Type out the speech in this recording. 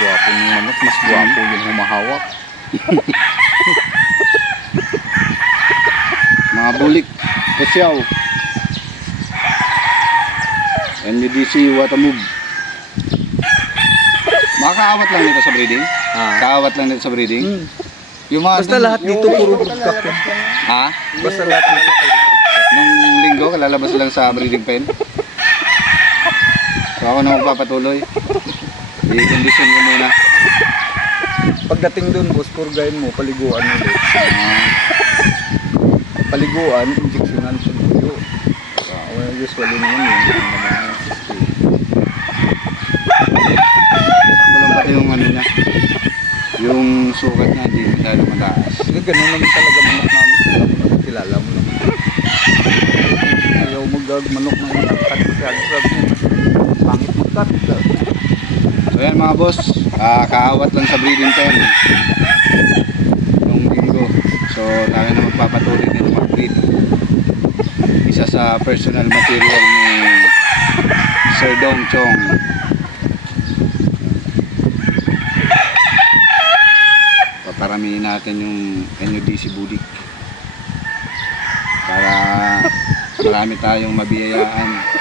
gwapo ng manok, mas gwapo yung humahawak. Mga bulik, pasyaw. NBDC Watamove. Makakaawat lang nito sa breeding? Ah. Kaawat lang nito sa breeding? Hmm. Yung mga Basta lahat dito puro broodcock yan. Ha? Basta lahat dito puro. Nung linggo, kalalabas lang sa breeding pen. So ako na magpapatuloy. I-condition ko muna. Pagdating doon, boss, purgayin mo, paliguan mo. Ah, Paliguan, injectionan sa dugo. Uh, well, usually naman yun, yung system. sakto lang pati yung ano niya. Yung sukat niya, hindi masyado mataas. Sige, ganun naman talaga manok namin. Naman, kilala mo naman. Ayaw mag-manok ng cut masyado. Sabi So yan mga boss, ah, kaawat lang sa breeding pen. Nung linggo. So tayo na magpapatuloy dito mag-breed. Isa sa personal material ni Sir Dong Chong. Paparamihin natin yung NUDC Budik. Para marami tayong mabiyayaan